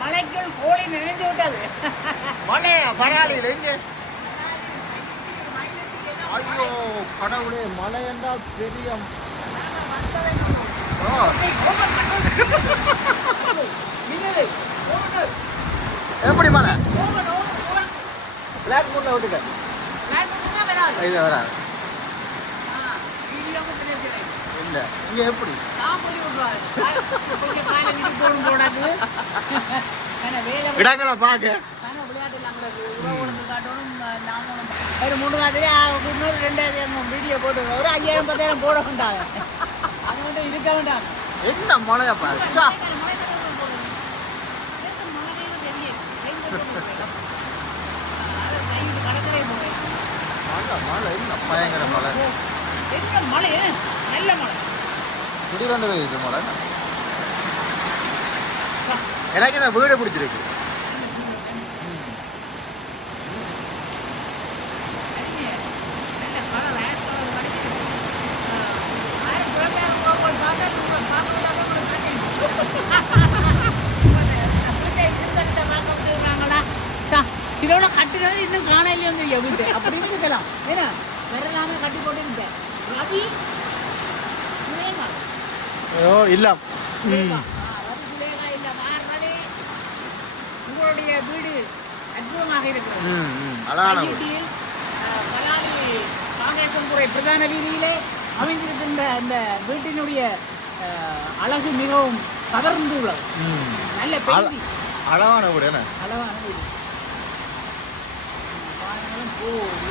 மலைக்குள் கோழி நினைஞ்சு விட்டது. மழையா பரவாயில்ல எங்க? ஐயோ கடவுளே, மழை என்றால் பெரிய எப்படி மழை? பிளாக் மூட்ல விட்டுக்க. இது வராது இல்ல. இங்க எப்படி இடங்களை பாக்க ஒரு 3,000 வீடியோ போட்டு ஒரு 5,000-10,000 போட வேண்டாங்க. அது மட்டும் இருக்க வேண்டாம். என்ன மழையாப்பா? மழை என்ன பயங்கர மழை. என்ன மழை? நல்ல மழை. திடீரென்று இது மழை. எனக்கு இந்த வீடு பிடிச்சிருக்கு. சிலோட கட்டுறது இன்னும் காணையிலே வந்து வீட்டு அப்படின்னு இருக்கலாம். ஏன்னா வேற நாம கட்டி போட்டு ரவி இல்ல உங்களுடைய வீடு அற்புதமாக இருக்கிறது. காங்கேசன்புரை பிரதான வீதியிலே அமைந்திருக்கின்ற அந்த வீட்டினுடைய அழகு மிகவும் கவர்ந்துள்ளது. நல்ல பெரிய அழகான வீடு. அழகான வீடு. போகுது